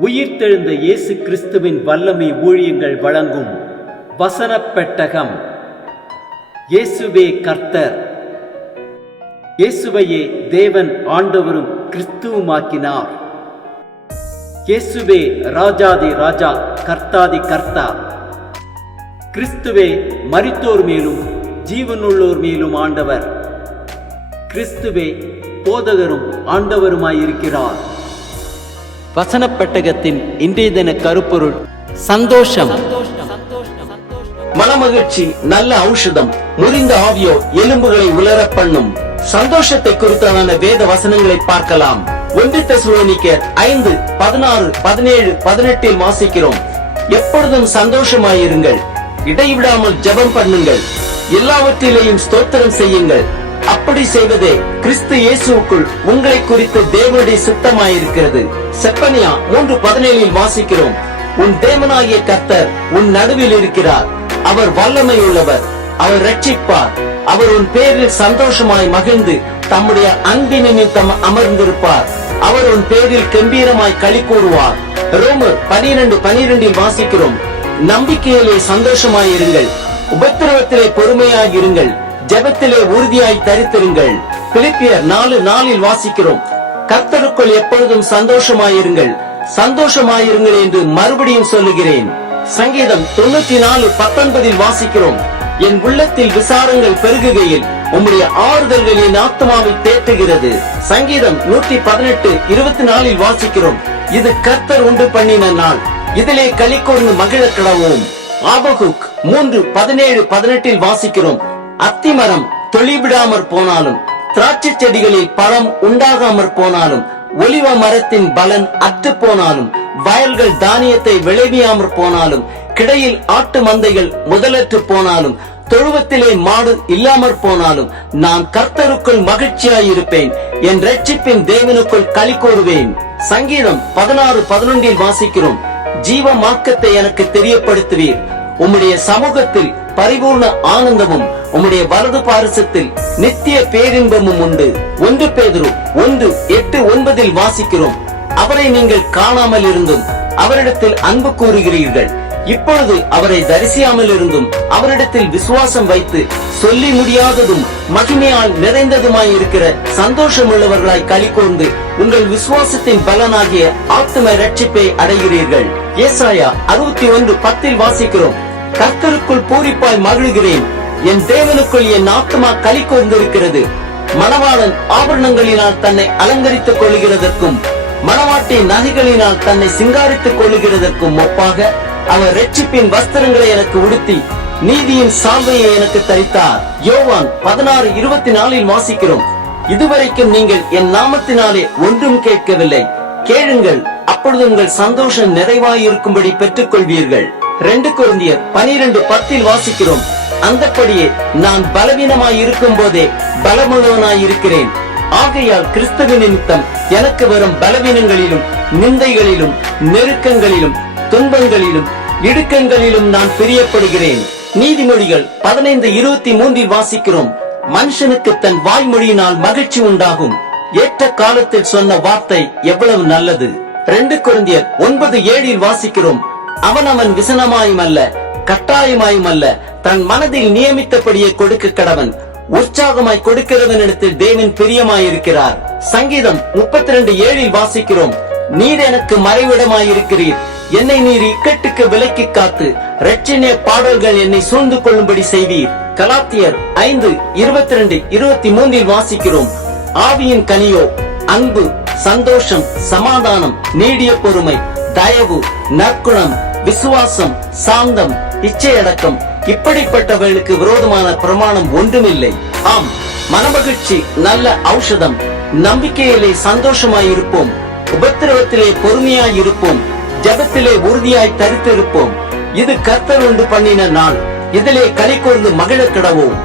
உயிர்த்தெழுந்த இயேசு கிறிஸ்துவின் வல்லமை ஊழியங்கள் வழங்கும் வசனப் பெட்டகம். இயேசுவே கர்த்தர். இயேசுவையே தேவன் ஆண்டவரும் கிறிஸ்துவுமாக்கினார். இயேசுவே ராஜாதி ராஜா, கர்த்தாதி கர்த்தா. கிறிஸ்துவே மரித்தோர் மேலும் ஜீவனுள்ளோர் மேலும் ஆண்டவர். கிறிஸ்துவே போதகரும் ஆண்டவருமாயிருக்கிறார். வசனப் பெட்டகத்தின் இன்றைய தின கருப்பொருள் சந்தோஷம். மனமகிழ்ச்சி நல்ல ஔஷதம், முறிந்த ஆவியோ எலும்புகளை உலரப் பண்ணும். சந்தோஷத்தை குறித்தான வேத வசனங்களை பார்க்கலாம். 1 தெசலோனிக்கேயர் 5:16-17-18 வாசிக்கிறோம். எப்பொழுதும் சந்தோஷமாயிருங்கள், இடைவிடாமல் ஜெபம் பண்ணுங்கள், எல்லாவற்றிலேயும் ஸ்தோத்திரம் செய்யுங்கள். அப்படி செய்வதே கிறிஸ்து இயேசுவுக்குள் உங்களை குறித்து தேவனுடைய சித்தமாயிருக்கிறது. செப்பனியா 3:17 வாசிக்கிறோம். உன் தேவனாகிய கர்த்தர் உன் நடுவில் இருக்கிறார். அவர் வல்லமை உள்ளவர், அவர் ரட்சிப்பார். அவர் உன் பேரில் சந்தோஷமாய் மகிழ்ந்து தம்முடைய அன்பின் நிமித்தம் அமர்ந்திருப்பார். அவர் உன் பேரில் கம்பீரமாய் களி கூறுவார். ரோமர் 12:12 வாசிக்கிறோம். நம்பிக்கையிலே சந்தோஷமாயிருங்கள், உபத்திரவத்திலே பொறுமையாயிருங்கள், ஜெபத்திலே உறுதியாய் தரித்திருங்கள். பிலிப்பியர் 4:4 வாசிக்கிறோம். கர்த்தருக்குள் எப்பொழுதும் சந்தோஷமாயிருங்கள், சந்தோஷமாயிருங்கள் என்று மறுபடியும் சொல்லுகிறேன். சங்கீதம் 94:19 வாசிக்கிறோம். என் உள்ளத்தில் விசாரங்கள் பெருகுகையில் உம்முடைய ஆறுதல்கள் என் ஆத்துமாவை தேற்றுகிறது. சங்கீதம் 118:24 வாசிக்கிறோம். இது கர்த்தர் உண்டு பண்ணின நாள், இதிலே களி கூர்ந்து மகிழ கடவோம். ஆபகுக் 3:17-18 வாசிக்கிறோம். அத்திமரம் தொழிவிடாமற் போனாலும், திராட்சை செடிகளில் பழம் உண்டாகாமற் போனாலும், ஒலிவ மரத்தின் பலன் அற்று போனாலும், வயல்கள் தானியத்தை விளைவியாமற் போனாலும், கிடையில் ஆட்டு மந்தைகள் முதலற்று போனாலும், தொழுவத்திலே மாடு இல்லாமற் போனாலும், நான் கர்த்தருக்குள் மகிழ்ச்சியாயிருப்பேன், என் இரட்சிப்பின் தேவனுக்குள் களி கூறுவேன். சங்கீதம் 16:11 வாசிக்கிறோம். ஜீவ மார்க்கத்தை எனக்கு தெரியப்படுத்துவீர், உம்முடைய சமூகத்தில் பரிபூர்ண ஆனந்தமும் உம்முடைய வலது பாரிசத்தில் நித்திய பேரின்பமும் உண்டு. 1 பேதுரு 1:8-9 வாசிக்கிறோம். அவரை நீங்கள் காணாமல் இருந்தும் அவரிடத்தில் அன்பு கூறுகிறீர்கள். இப்பொழுது அவரை தரிசியாமல் இருந்தும் அவரிடத்தில் விசுவாசம் வைத்து சொல்லி முடியாததும் மகிமையால் நிறைந்ததுமாய் இருக்கிற சந்தோஷமுள்ளவர்களாய் களி கூர்ந்து உங்கள் விசுவாசத்தின் பலனாகிய ஆத்தும இரட்சிப்பை அடைகிறீர்கள். ஏசாயா 61:10 வாசிக்கிறோம். கர்த்தருக்குள் பூரிப்பாய் மகிழ்கிறேன், என் தேவனுக்குள் என் ஆத்துமா களி கூர்ந்திருக்கிறது. மணவாளன் ஆபரணங்களினால் தன்னை அலங்கரித்துக் கொள்ளுகிறதற்கும் மணவாட்டி நகைகளினால் தன்னை சிங்காரித்துக் கொள்ளுகிறதற்கும் ஒப்பாக அவர் இரட்சிப்பின் வஸ்திரங்களை எனக்கு உடுத்தி நீதியின் சால்வையை எனக்கு தரித்தார். யோவான் 16:24 வாசிக்கிறோம். இதுவரைக்கும் நீங்கள் என் நாமத்தினாலே ஒன்றும் கேட்கவில்லை, கேளுங்கள், அப்பொழுது உங்கள் சந்தோஷம் நிறைவாயிருக்கும்படி பெற்றுக் கொள்வீர்கள். 2 கொரிந்தியர் 12:10 வாசிக்கிறோம். அந்தப்படியே நான் பலவீனமாய் இருக்கும் போதே பலமுள்ளவனாய் இருக்கிறேன். ஆகையால் கிறிஸ்துவின் நிமித்தம் எனக்கு வரும் பலவீனங்களிலும் நிந்தைகளிலும் நெருக்கங்களிலும் துன்பங்களிலும் இடுக்கங்களிலும் நான் பிரியப்படுகிறேன். நீதிமொழிகள் 15:23 வாசிக்கிறோம். மனுஷனுக்கு தன் வாய்மொழியினால் மகிழ்ச்சி உண்டாகும், ஏற்ற காலத்தில் சொன்ன வார்த்தை எவ்வளவு நல்லது. 2 கொரிந்தியர் 9:7 வாசிக்கிறோம். அவன் விசனமாயும் அல்ல கட்டாயமாயும் அல்ல, தன் மனதில் நியமித்தபடியே கொடுக்க கடவன். உற்சாகமாய் கொடுக்கிறவனிடத்தில் தேவன் பிரியமாயிருக்கிறார். சங்கீதம் 32:7 வாசிக்கிறோம். நீர் எனக்கு மறைவிடமாயிருக்கிறீர், என்னை நீர் இக்கட்டுக்கு விலக்கி காத்து இரட்சணிய பாடல்கள் என்னை சூழ்ந்து கொள்ளும்படி செய்வீர். கலாத்தியர் 5:22-23 வாசிக்கிறோம். ஆவியின் கனியோ அன்பு, சந்தோஷம், சமாதானம், நீடிய பொறுமை, தயவு, நற்குணம், விசுவாசம், சாந்தம், இச்சையடக்கம். இப்படிப்பட்டவர்களுக்கு விரோதமான பிரமாணம் ஒன்றுமில்லை. ஆம், மனமகிழ்ச்சி நல்ல ஔஷதம். நம்பிக்கையிலே சந்தோஷமாயிருப்போம், உபத்திரவத்திலே பொறுமையாயிருப்போம், ஜெபத்திலே உறுதியாய் தரித்திருப்போம். இது கர்த்தர் உண்டு பண்ணின நாள், இதிலே களி கூர்ந்து மகிழ கடவோம்.